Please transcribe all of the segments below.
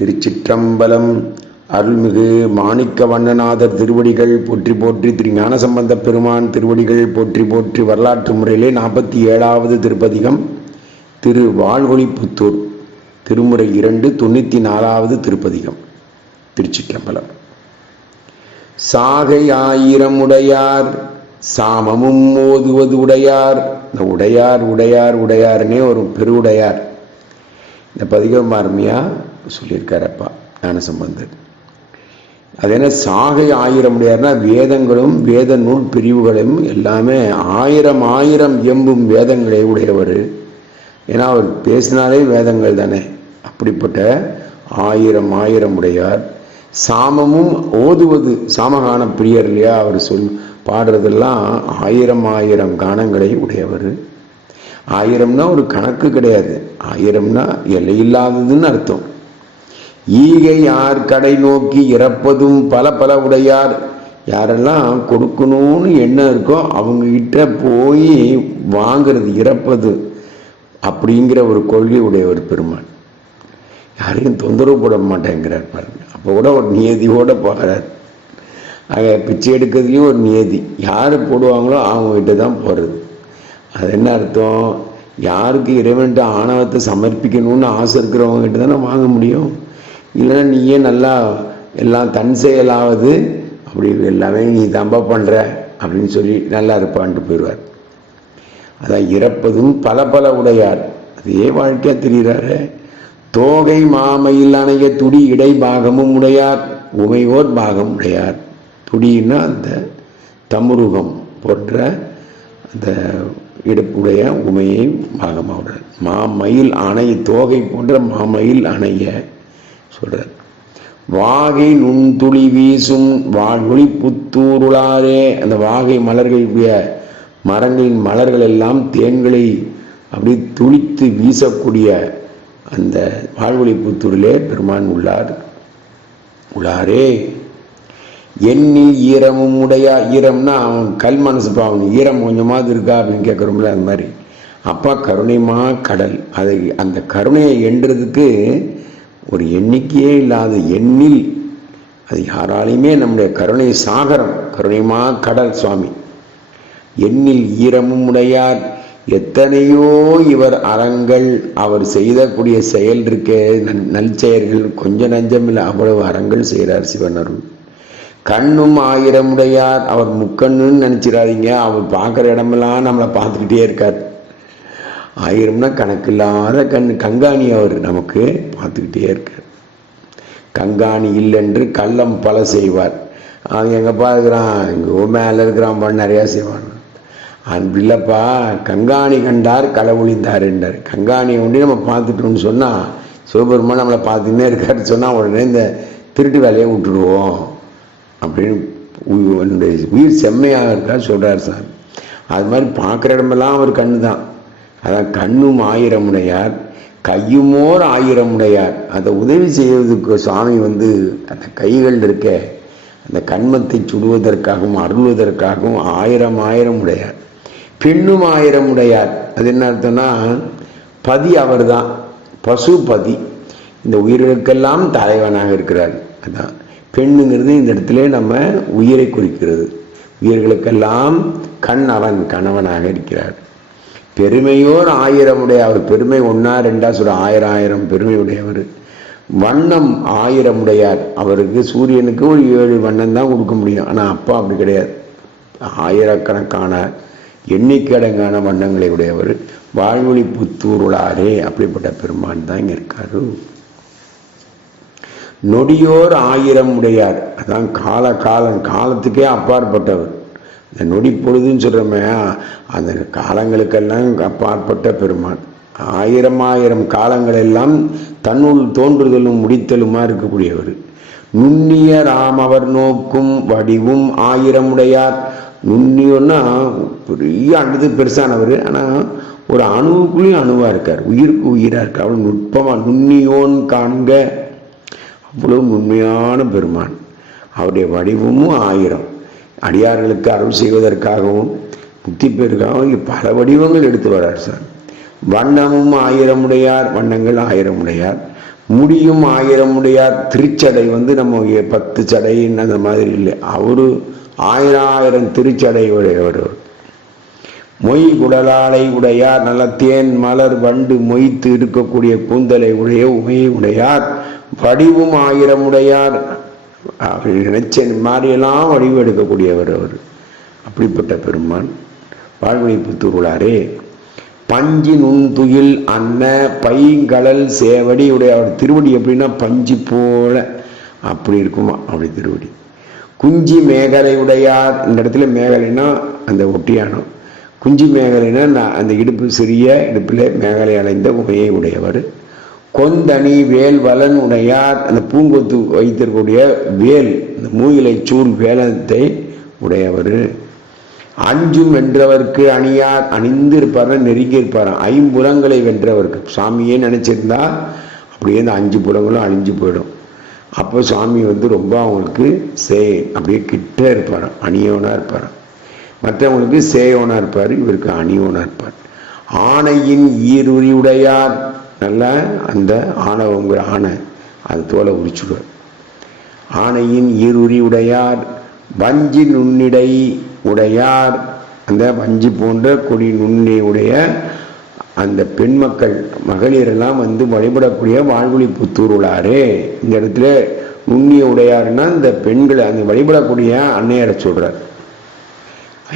திருச்சிற்றம்பலம் அருள்மிகு மாணிக்க வண்ணநாதர் திருவடிகள் போற்றி போற்றி திரு ஞானசம்பந்த பெருமான் திருவடிகள் போற்றி போற்றி வரலாற்று முறையிலே நாற்பத்தி ஏழாவது திருப்பதிகம் திரு வாழ்வொழிப்புத்தூர் திருமுறை இரண்டு தொண்ணூற்றி நாலாவது திருப்பதிகம் திருச்சிற்றம்பலம். சாகை ஆயிரம் உடையார் சாமமும் ஓதுவது உடையார் இந்த உடையார் உடையார் உடையார்னே ஒரு பெருவுடையார். இந்த பதிகம் அருமையாக சொல்லியிருக்காரப்பா ஞானசம்பந்தர். அது என்ன சாகை ஆயிரம் உடையார்னா வேதங்களும் வேத நூல் பிரிவுகளும் எல்லாமே ஆயிரம் ஆயிரம் எம்பும் வேதங்களை உடையவர். ஏன்னா அவர் பேசினாலே வேதங்கள் தானே. அப்படிப்பட்ட ஆயிரம் ஆயிரம் உடையார். சாமமும் ஓதுவது சாமகான பிரியர் இல்லையா அவர் சொல் பாடுறதெல்லாம் ஆயிரம் ஆயிரம் கானங்களை உடையவர். ஆயிரம்னா ஒரு கணக்கு கிடையாது. ஆயிரம்னா எல்லையில்லாததுன்னு அர்த்தம். ஈகை யார் கடை நோக்கி இறப்பதும் பல பல உடையார். யாரெல்லாம் கொடுக்கணும்னு எண்ணம் இருக்கோ அவங்கக்கிட்ட போய் வாங்கிறது இறப்பது அப்படிங்கிற ஒரு கொள்கை உடையவர் பெருமான் யாரையும் தொந்தரவு போட மாட்டேங்கிறார் பாருங்க. அப்போ கூட ஒரு நியதியோட போகிறார் ஆக பிச்சை எடுக்கிறதுலையும் ஒரு நியதி. யார் போடுவாங்களோ அவங்ககிட்ட தான் போகிறது அது என்ன அர்த்தம்? யாருக்கு இறைவன்ட்டு ஆணவத்தை சமர்ப்பிக்கணும்னு ஆசை இருக்கிறவங்ககிட்ட தானே வாங்க முடியும்? இல்லைன்னா நீயே நல்லா எல்லாம் தன் செயலாவது. அப்படி எல்லாமே நீ தம்பா பண்ணுற அப்படின்னு சொல்லி நல்லா இருப்பான்ட்டு போயிடுவார். அதான் இறப்பதும் பல பல உடையார். அதே வாழ்க்கையாக தெரிகிறாரு? தோகை மாமையில் அணைய துடி இடை பாகமும் உடையார். உமையோர் பாகம் உடையார். துடின்னா அந்த தமுருகம் போன்ற அந்த இடுப்புடைய உமையை பாகமாக மாமயில் அணை தோகை போன்ற மாமயில் அணைய சொல்கிறார் வாகை நுண்துளி வீசும் வாழ்வொளி புத்தூருளாரே அந்த வாகை மலர்களுடைய மரங்களின் மலர்கள் எல்லாம் தேன்களை அப்படி துளித்து வீசக்கூடிய அந்த வாழ்வொளி புத்தூரிலே பெருமான் உள்ளார். உள்ளாரே. எண்ணில் ஈரமும் உடையா ஈரம்னா அவன் கல் மனசு அவன் ஈரம் கொஞ்சமாவது இருக்கா அப்படின்னு கேட்குறோம்ல அந்த மாதிரி. அப்பா கருணைமா கடல். அதை அந்த கருணையை எண்ணுறதுக்கு ஒரு எண்ணிக்கையே இல்லாத எண்ணில் அது யாராலையுமே நம்முடைய கருணை சாகரம் கருணைமா கடல் சுவாமி. எண்ணில் ஈரமும் உடையார். எத்தனையோ இவர் அறங்கள் அவர் செய்தக்கூடிய செயல் இருக்கே. நல் செயல்கள் கொஞ்சம் நஞ்சமில்லை அவ்வளவு அறங்கள் செய்கிறார் சிவன் அருள் கண்ணும் ஆயிரமுடையார் அவர் முக்கண்ணுன்னு நினச்சிடாதீங்க அவர் பார்க்குற இடமெல்லாம் நம்மளை பார்த்துக்கிட்டே இருக்கார். ஆயிரம்னா கணக்கில்லாத கண் கங்காணி அவர் நமக்கு பார்த்துக்கிட்டே இருக்கார். கங்காணி இல்லைன்று கள்ளம் பல செய்வார். அவன் எங்கப்பா இருக்கிறான் எங்கோ மேலே இருக்கிறான் பண்ண நிறையா செய்வான். அன்பில்லப்பா இல்லைப்பா கங்காணி கண்டார் களை ஒளிந்தார் என்றார். கங்காணியை ஒண்டி நம்ம பார்த்துட்டோம்னு சொன்னால் சிவபெருமான் நம்மளை பார்த்துன்னே இருக்காருன்னு சொன்னால் உடனே இந்த திருட்டு வேலையை விட்டுடுவோம் அப்படின்னு உயிர் செம்மையாக இருக்கா சொல்கிறார் சார். அது மாதிரி பார்க்குற இடமெல்லாம் அவர் கண்ணு தான் அதான் கண்ணும் ஆயிரம் உடையார் கையுமோர் ஆயிரம் உடையார் அதை உதவி செய்வதற்கு சுவாமி வந்து அந்த கைகள் இருக்க அந்த கண்மத்தை சுடுவதற்காகவும் அருள்வதற்காகவும் ஆயிரம் ஆயிரம் உடையார் பெண்ணும் ஆயிரம் உடையார் அது என்ன அர்த்தம்னா பதி அவர் தான் பசு பதி. இந்த உயிர்களுக்கெல்லாம் தலைவனாக இருக்கிறார். அதான். பெண்ணுங்கிறது இந்த இடத்துல நம்ம உயிரை குறிக்கிறது. உயிர்களுக்கெல்லாம் கண் அவன் கணவனாக இருக்கிறார். பெருமையோர் ஆயிரமுடைய அவர் பெருமை ஒன்றா ரெண்டா சொல்ற ஆயிரம் ஆயிரம் பெருமை உடையவர் வண்ணம் ஆயிரம் உடையார் அவருக்கு சூரியனுக்கு ஒரு ஏழு வண்ணம் தான் கொடுக்க முடியும். ஆனால் அப்பா அப்படி கிடையாது. ஆயிரக்கணக்கான எண்ணிக்கடங்கான வண்ணங்களை உடையவர். வாழ்வொளி புத்தூருளாரே அப்படிப்பட்ட பெருமான் தான் இங்கே இருக்காரு. நொடியோர் ஆயிரம் உடையார் அதான் கால காலம் காலத்துக்கே அப்பாற்பட்டவர். இந்த நொடி பொழுதுன்னு சொல்கிறோமே அந்த காலங்களுக்கெல்லாம் அப்பாற்பட்ட பெருமான். ஆயிரம் ஆயிரம் காலங்கள் எல்லாம் தன்னுள் தோன்றுதலும் முடித்தலுமா இருக்கக்கூடியவர். நுண்ணிய ராமவர் நோக்கும் வடிவும் ஆயிரம் உடையார் நுண்ணியன்னா பெரிய அடுத்து பெருசானவர் ஆனால் ஒரு அணுவுக்குள்ளேயும் அணுவாக இருக்கார். உயிருக்கு உயிராக இருக்கார். அவ்வளோ நுட்பமாக நுண்ணியோன் காண்க. அவ்வளவு உண்மையான பெருமான். அவருடைய வடிவமும் ஆயிரம். அடியார்களுக்கு அருள் செய்வதற்காகவும் முக்தி பெருக்காகவும் பல வடிவங்கள் எடுத்து வர்றார் சார். வண்ணமும் ஆயிரம் உடையார் வண்ணங்கள் ஆயிரம் உடையார் முடியும் ஆயிரம் உடையார் திருச்சடை வந்து நம்ம பத்து சடைன்னு அந்த மாதிரி இல்லை. அவரு ஆயிரம் ஆயிரம் திருச்சடை உடையவர். மொய் குடலாலை உடையார் நல்ல தேன் மலர் வண்டு மொய்த்து இருக்கக்கூடிய கூந்தலை உடைய உமையை உடையார் வடிவும் ஆயிரம் உடையார் அப்படி நினைச்ச மாதிரியெல்லாம் வடிவு எடுக்கக்கூடியவர் அவர். அப்படிப்பட்ட பெருமான். வாழ்மொழி புத்தூருளாரே பஞ்சு நுண்துயில் அன்ன பைங்கடல் சேவடி உடைய அவர் திருவடி எப்படின்னா பஞ்சு போல அப்படி இருக்குமா அப்படி திருவடி. குஞ்சி மேகலை உடையார் இந்த இடத்துல மேகலைன்னா அந்த ஒட்டியானம். குஞ்சி மேகலைன்னா அந்த இடுப்பு சிறிய இடுப்பில் மேகலை அடைந்த உமையை உடையவர். கொந்தணி வேல் வலன் உடையார் அந்த பூங்கொத்து வைத்திருக்கக்கூடிய வேல் இந்த மூயிலை சூழ் வேலத்தை உடையவர். அஞ்சும் வென்றவர்க்கு அணியார் அணிந்து இருப்பார் நெருங்கி இருப்பார் ஐம்புலங்களை வென்றவருக்கு. சாமியே நினைச்சிருந்தா? அப்படியே இந்த அஞ்சு புலங்களும் அழிஞ்சு போயிடும். அப்போ சாமி வந்து ரொம்ப அவங்களுக்கு சே அப்படியே கிட்ட இருப்பார் அணியோனாக இருப்பார். மற்றவங்களுக்கு சேயோனாக இருப்பார் இவருக்கு அணியோனாக இருப்பார். ஆணையின் ஈருரி உடையார் நல்லா அந்த ஆணவங்கிற ஆணை அது தோலை உரிச்சுடுவார் ஆணையின் ஈருரி உடையார் வஞ்சி நுண்ணிடை உடையார். அந்த வஞ்சி போன்ற கொடி நுண்ணி உடைய அந்த பெண் மக்கள் மகளிரெல்லாம் வந்து வழிபடக்கூடிய வாழ்வொளி புத்தூருளாரே இந்த இடத்துல நுண்ணிய உடையார்னா இந்த பெண்களை அந்த வழிபடக்கூடிய அன்னையரை சொல்கிறார்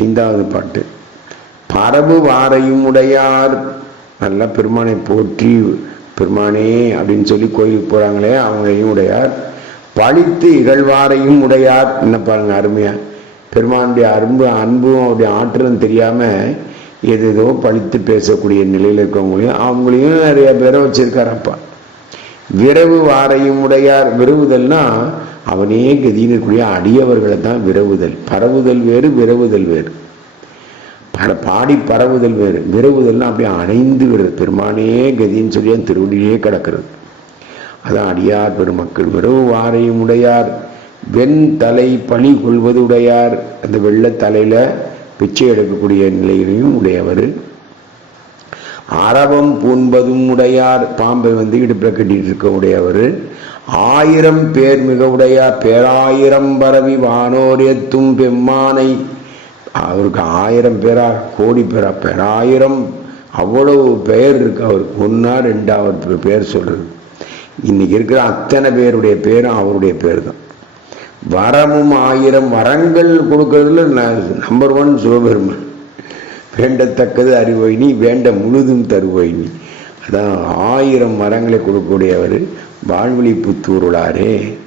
ஐந்தாவது பாட்டு. பரபு வாரையும் உடையார் நல்லா பெருமானை போற்றி பெருமானே அப்படின்னு சொல்லி கோயிலுக்கு போகிறாங்களே அவங்களையும் உடையார். பழித்து இகழ்வாரையும் உடையார். என்ன பாருங்க அருமையா. பெருமானுடைய அன்பு அன்பும் அவருடைய ஆற்றலும் தெரியாமல் ஏதேதோ பழித்து பேசக்கூடிய நிலையில் இருக்கவங்களையும் அவங்களையும் நிறைய பேரை வச்சிருக்காரப்பா விரவு வாரையும் உடையார். விரவுதல்னா அவனே கதின்னு இருக்கக்கூடிய அடியவர்களை தான் விரவுதல். பரவுதல் வேறு விரவுதல் வேறு. ஆனால் பாடி பரவுதல் வேறு. விரவுதல்னா அப்படியே அணைந்து விடுறது. பெருமானே கதின்னு சொல்லி அந்த திருவடியே கிடக்கிறது. அதான் அடியார் பெருமக்கள். விரவு வாரையும் உடையார். வெண் தலை பணி கொள்வது உடையார். அந்த வெள்ளை பிச்சை எடுக்கக்கூடிய நிலையிலையும் உடையவர். அரவம் பூண்பதும் உடையார். பாம்பை வந்து இடுப்பில் கட்டிட்டு இருக்க உடையவர். ஆயிரம் பேர் மிக உடையார். பேராயிரம் பரவி வானோர் எத்தும் பெம்மானை. அவருக்கு ஆயிரம் பேரா கோடி பேரா பெறாயிரம் அவ்வளவு பெயர் இருக்கு. அவருக்கு ஒன்னா ரெண்டாவது பேர் சொல்றது. இன்னைக்கு இருக்கிற அத்தனை பேருடைய பேரும் அவருடைய பேர் தான் வரமும் ஆயிரம் வரங்கள் கொடுக்கறதுல நம்பர் ஒன் சிவபெருமன். வேண்டத்தக்கது அறிவோயினி வேண்ட முழுதும் தருவோயினி அதான் ஆயிரம் மரங்களை கொடுக்கக்கூடியவர் வாழ்வழி புத்தூருளாரே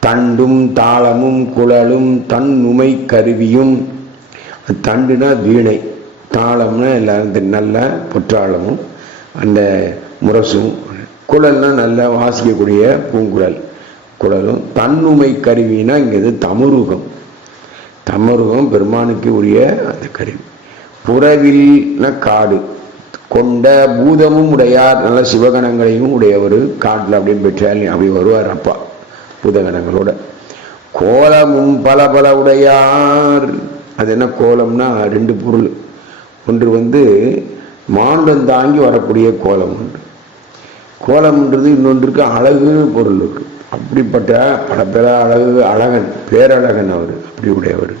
தண்டும் தாளமும் குழலும் தன் கருவியும் தண்டுனா வீணை தாளம்னா எல்லாரும் நல்ல புற்றாளமும் அந்த முரசும் குழல்னா நல்லா வாசிக்கக்கூடிய பூங்குழல் குழலும். தன்னுமை கருவினா இங்கே இது தமுருகம். தமருகம் பெருமானுக்கு உரிய அந்த கருவி. புறவில்னா காடு. கொண்ட பூதமும் உடையார் நல்ல சிவகணங்களையும் உடையவர் காட்டில் அப்படின்னு பெற்றால் அப்படி வருவார் அப்பா பூதகணங்களோட. கோலமும் பல பல உடையார் அது என்ன கோலம்னா ரெண்டு பொருள். ஒன்று வந்து மாண்டம் தாங்கி வரக்கூடிய கோலம் ஒன்று கோலம்ன்றது இன்னொன்றுக்கு அழகு பொருள் இருக்கு. அப்படிப்பட்ட படப்பெற அழகு அழகன் பேரழகன் அவர் அப்படி உடையவர்.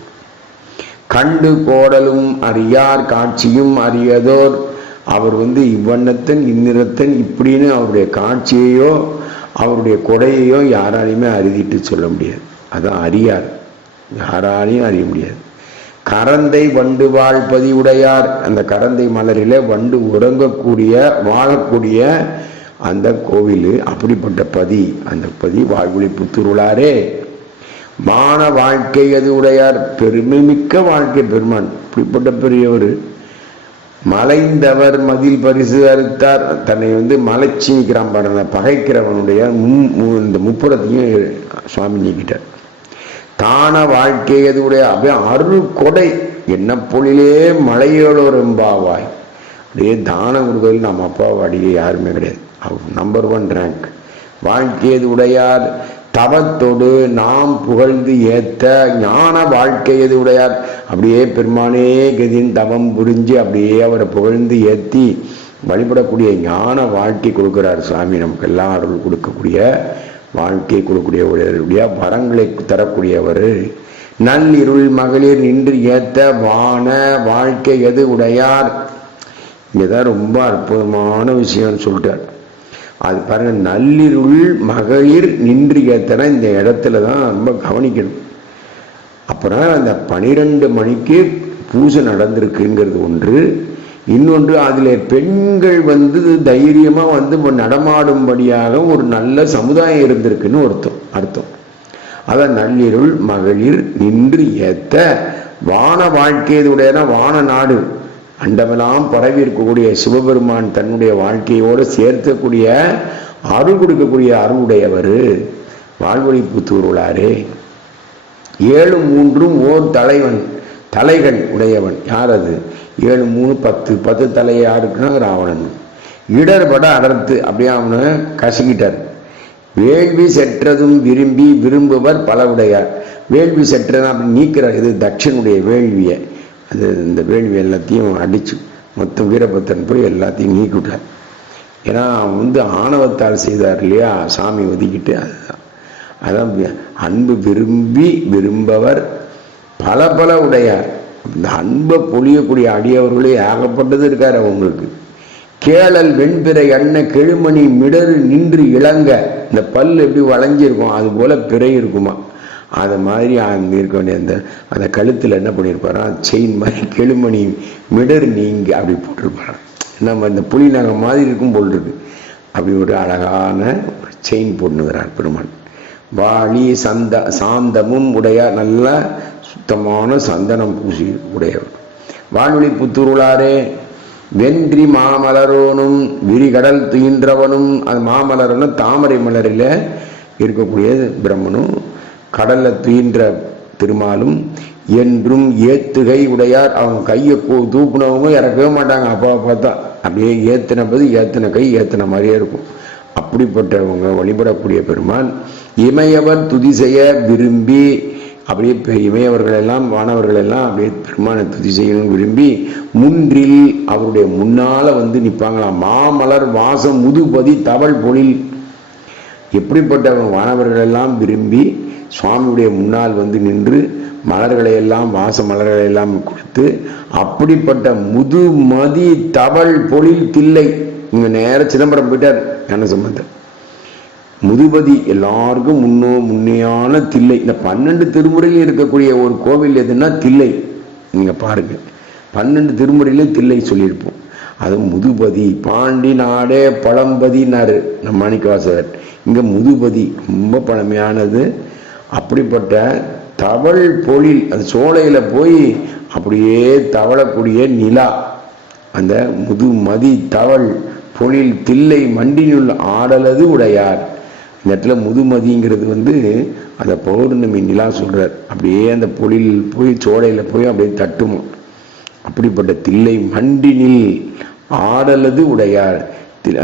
கண்டு கோடலும் அறியார் காட்சியும் அறியதோர் அவர் வந்து இவ்வண்ணத்தன் இந்நிறத்தன் இப்படின்னு அவருடைய காட்சியையோ அவருடைய கொடையையோ யாராலையுமே அறிதிட்டு சொல்ல முடியாது. அதான் அறியார். யாராலையும் அறிய முடியாது. கரந்தை வண்டு வாழ்பதி உடையார். அந்த கரந்தை மலரில வண்டு உறங்கக்கூடிய வாழக்கூடிய அந்த கோவில் அப்படிப்பட்ட பதி. அந்த பதி வாழ்வொளி புத்துருளாரே. மான வாழ்க்கை அது உடையார். பெருமை மிக்க வாழ்க்கை பெருமான். இப்படிப்பட்ட பெரியவர். மலைந்தவர் மதில் பரிசு அறுத்தார். தன்னை வந்து மலைச்சி நிற்கிறான் பாருங்க. பகைக்கிறவனுடைய மும் இந்த முப்புறத்தையும் சுவாமி நீக்கிட்டார் தான வாழ்க்கை அது அப்படியே அருள் கொடை. என்ன பொழிலே மலையோலோரும்பாவாய் அப்படியே தானம் கொடுக்கறதுல நம்ம அப்பாவை அடியே யாருமே கிடையாது. அவர் நம்பர் ஒன் ரேங்க் வாழ்க்கையது உடையார். தவத்தோடு நாம் புகழ்ந்து ஏத்த ஞான வாழ்க்கையது உடையார். அப்படியே பெருமானே கதின் தவம் புரிஞ்சு அப்படியே அவரை புகழ்ந்து ஏத்தி வழிபடக்கூடிய ஞான வாழ்க்கை கொடுக்கிறார் சாமி. நமக்கு எல்லாம் அருள் கொடுக்கக்கூடிய வாழ்க்கை கொடுக்கக்கூடிய உடைய வரங்களை தரக்கூடியவர். நள்ளிருள் மகளிர் நின்று ஏத்த வான வாழ்க்கை எது உடையார்? இங்கதான் ரொம்ப அற்புதமான விஷயம்னு சொல்லிட்டார். அது பாருங்க நள்ளிருள் மகளிர் நின்று ஏத்தன இந்த இடத்துல தான் ரொம்ப கவனிக்கணும். அப்புறம் அந்த பனிரெண்டு மணிக்கு பூஜை நடந்திருக்குங்கிறது ஒன்று. இன்னொன்று அதில் பெண்கள் வந்து தைரியமாக வந்து நடமாடும்படியாக ஒரு நல்ல சமுதாயம் இருந்திருக்குன்னு அர்த்தம் அர்த்தம் அதான் நள்ளிருள் மகளிர் நின்று ஏத்த வான வாழ்க்கையுடையன வான நாடு. அண்டமெல்லாம் பரவி இருக்கக்கூடிய சிவபெருமான் தன்னுடைய வாழ்க்கையோடு சேர்த்தக்கூடிய அருள் கொடுக்கக்கூடிய அருளுடையவர். வாழ்வழி புத்தூருளாரே ஏழு மூன்றும் ஓர் தலைவன் தலைகள் உடையவன். யார் அது? ஏழு மூணு பத்து பத்து தலையை யாருக்குன்னா ராவணன். இடர்பட அடர்த்து அப்படியே அவனை கசங்கிட்டார் வேள்வி செற்றதும் விரும்பி விரும்புவர் பலவுடையார். வேள்வி செற்றதும் அப்படி நீக்கிறார். இது தட்சனுடைய வேள்வியை. அது இந்த வேள்வி எல்லாத்தையும் அடிச்சு மொத்தம் வீரபத்திரன் போய் எல்லாத்தையும் நீக்கிவிட்டார். ஏன்னா அவன் வந்து ஆணவத்தால் செய்தார் இல்லையா? சாமி ஒதுக்கிட்டு அதுதான். அதான் அன்பு விரும்பி விரும்பவர் பல பல உடையார். இந்த அன்பை பொழியக்கூடிய அடியவர்களே ஆகப்பட்டது இருக்கார் அவங்களுக்கு. கேளல் வெண்பிறை அண்ண கெழுமணி மிடரு நின்று இளங்க இந்த பல் எப்படி வளைஞ்சிருக்கும்? அது போல பிறை இருக்குமா? அது மாதிரி அங்கே இருக்க வேண்டிய அந்த அந்த கழுத்தில் என்ன பண்ணியிருப்பாரா செயின் மாதிரி கெழுமணி மிடர் நீங்க அப்படி போட்டிருப்பாராம் நம்ம இந்த புலி நகம் மாதிரி இருக்கும் போல் இருக்கு. அப்படி ஒரு அழகான ஒரு செயின் போட்டுனுகிறார் பெருமான் வாளி சந்த சாந்தமும் உடையார் நல்லா சுத்தமான சந்தனம் பூசி உடையவர். வானொலி புத்துருளாரே வென்றி மாமலரோனும் விரிகடல் துயின்றவனும் அது மாமலரனும் தாமரை மலரில் இருக்கக்கூடிய பிரம்மனும் கடல்ல துயின்ற திருமாலும் என்றும் ஏத்துகை உடையார். அவங்க கையை தூக்குனவங்க இறக்கவே மாட்டாங்க. அப்பா பார்த்தா அப்படியே ஏத்தினபது ஏத்தின கை ஏத்தின மாதிரியே இருக்கும். அப்படிப்பட்டவங்க வழிபடக்கூடிய பெருமான் இமையவர் துதி செய்ய விரும்பி அப்படியே இமையவர்கள் எல்லாம் வானவர்கள் எல்லாம் அப்படியே பெருமானை துதி செய்யணும் விரும்பி முன்றில் அவருடைய முன்னால வந்து நிற்பாங்களாம் மாமலர் வாசம் முதுபதி தவள் பொழில். எப்படிப்பட்ட வானவர்கள் எல்லாம் விரும்பி சுவாமியுடைய முன்னால் வந்து நின்று மலர்களை எல்லாம் வாச மலர்களை எல்லாம் கொடுத்து அப்படிப்பட்ட முதுமதி தவள் பொழில் தில்லை. இங்கே நேர சிதம்பரம் போயிட்டார். ஞான சம்பந்தர் முதுபதி எல்லாருக்கும் முன்னோ முன்னையான தில்லை. இந்த பன்னெண்டு திருமுறையில் இருக்கக்கூடிய ஒரு கோவில் எதுன்னா தில்லை. நீங்கள் பாருங்க. பன்னெண்டு திருமுறையிலும் தில்லை சொல்லியிருப்போம். அது முதுபதி பாண்டி நாடே பழம்பதினாரு நம்ம மாணிக்கவாசகர். இங்கே முதுபதி ரொம்ப பழமையானது. அப்படிப்பட்ட தவள் பொழில் அந்த சோலையில் போய் அப்படியே தவளக்கூடிய நிலா. அந்த முதுமதி தவள் பொழில் தில்லை மண்டினுள் ஆடலது உடையார். இந்த இடத்துல முதுமதிங்கிறது வந்து அந்த பௌர்ணமி நிலா சொல்கிறார் அப்படியே அந்த பொழில் போய் சோலையில் போய் அப்படியே தட்டுமா. அப்படிப்பட்ட தில்லை மண்டினில் ஆடலது உடையார்.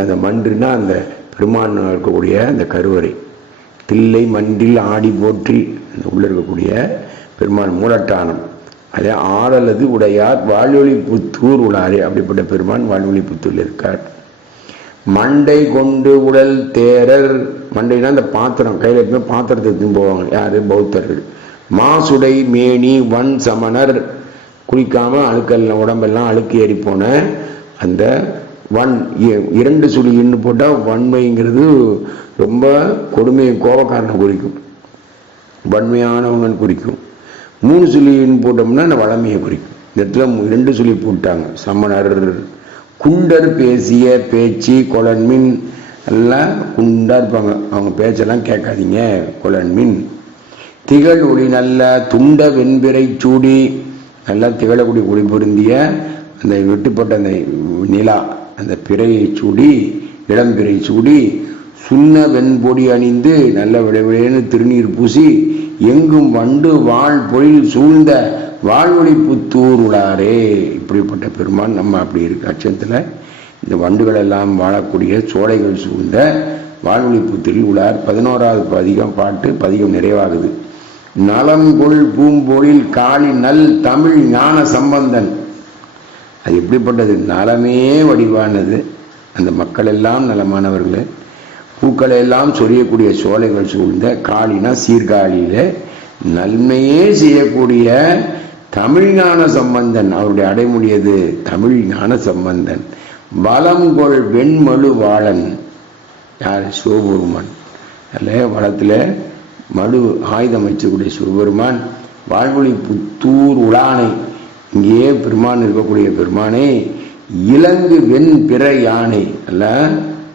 அந்த மன்றுனா அந்த பெருமான் இருக்கக்கூடிய அந்த கருவறை. தில்லை மண்டில் ஆடி போற்றி அந்த உள்ள இருக்கக்கூடிய பெருமான் மூலட்டானம். அதே ஆடலது உடையார் வால்வொலி புத்தூர் உளாரே அப்படிப்பட்ட பெருமான் வாழ்வொளி புத்தூரில் இருக்கார். மண்டை கொண்டு உடல் தேரர். மண்டைனா அந்த பாத்திரம் கையில் எப்பவுமே பாத்திரத்தை எடுத்துன்னு போவாங்க. யார்? பௌத்தர்கள். மாசுடை மேனி வன் சமணர். குளிக்காமல் அழுக்கல் உடம்பெல்லாம் அழுக்கு ஏறி போன அந்த வன் இரண்டு சுழின்னு போட்டால் வன்மைங்கிறது ரொம்ப கொடுமையை கோபக்காரனை குறிக்கும். வன்மையானவங்கன்னு குறிக்கும். மூணு சுழின்னு போட்டோம்னா அந்த வளமையை குறிக்கும். இந்த இடத்துல இரண்டு சுழி போட்டாங்க. சமணர் குண்டர் பேசிய பேச்சு கொலன்மின் எல்லாம் குண்டா இருப்பாங்க. அவங்க பேச்செல்லாம் கேட்காதீங்க கொலன்மின். திகழ் ஒளி நல்ல துண்ட வெண்பிரை சூடி நல்லா திகழக்கூடிய ஒளி பொருந்திய அந்த வெட்டுப்பட்ட அந்த நிலா அந்த பிறையை சூடி இளம்பிறை சூடி சுண்ண வெண்பொடி அணிந்து நல்ல விளைவிளையன்னு திருநீர் பூசி எங்கும் வண்டு வாழ் பொழில் சூழ்ந்த வாழ்வொளி புத்தூர் உளாரே இப்படிப்பட்ட பெருமான் நம்ம அப்படி இருக்க. அச்சத்தில் இந்த வண்டுகள் எல்லாம் வாழக்கூடிய சோலைகள் சூழ்ந்த வாழ்வொளி புத்தூரில் உள்ளார் பதினோராவது பதிகம் பாட்டு பதிகம் நிறைவாகுது. நலங்கொள் பூம்பொழில் காளி நல் தமிழ் ஞான சம்பந்தன். அது எப்படிப்பட்டது? நலமே வடிவானது. அந்த மக்கள் எல்லாம் நலமானவர்கள். பூக்களை எல்லாம் சொரியக்கூடிய சோலைகள் சூழ்ந்த காளினா சீர்காழியில் நன்மையே செய்யக்கூடிய தமிழ் ஞான சம்பந்தன். அவருடைய அடைமொழியது தமிழ் ஞான சம்பந்தன். வலங்கொள் வெண்மழு வாழன். யார்? சிவபெருமான். அதில் வளத்தில் மடு ஆயுதம் வச்சக்கூடிய சிவபெருமான். வாழ்வொளி புத்தூர் உலானை. இங்கேயே பெருமான் இருக்கக்கூடிய பெருமானே இலங்கு வெண் பிற யானை. அல்ல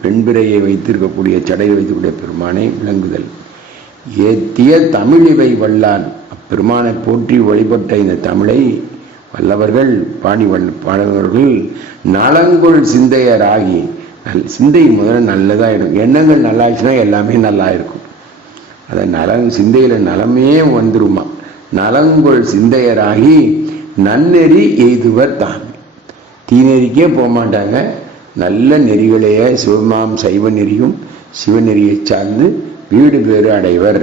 வெண்பிறையை வைத்திருக்கக்கூடிய சடையை வைத்திருக்கக்கூடிய பெருமானை விளங்குதல் ஏத்திய தமிழிவை வல்லான். அப்பெருமானை போற்றி வழிபட்ட இந்த தமிழை வல்லவர்கள் பாணி வல் பாடவர்கள் நலங்குள் சிந்தையராகி நல் சிந்தை முதல்ல நல்லதா இருக்கும். எண்ணங்கள் நல்லாச்சுன்னா எல்லாமே நல்லா இருக்கும் அதை நலம் சிந்தையில் நலமே வந்துருமா? நலங்குள் சிந்தையராகி நன்னெறி எய்துவர் தாமே. தீநெறிக்கே போக மாட்டாங்க. நல்ல நெறிகளையே சிவமாம் சைவ நெறியும் சிவநெறியை சார்ந்து வீடு பேறு அடைவர்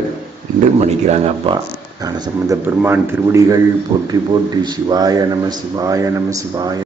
என்று மணிக்கிறாங்க அப்பா. ஞான சம்பந்த பெருமான் திருவடிகள் போற்றி போற்றி சிவாய நம சிவாய நம சிவாய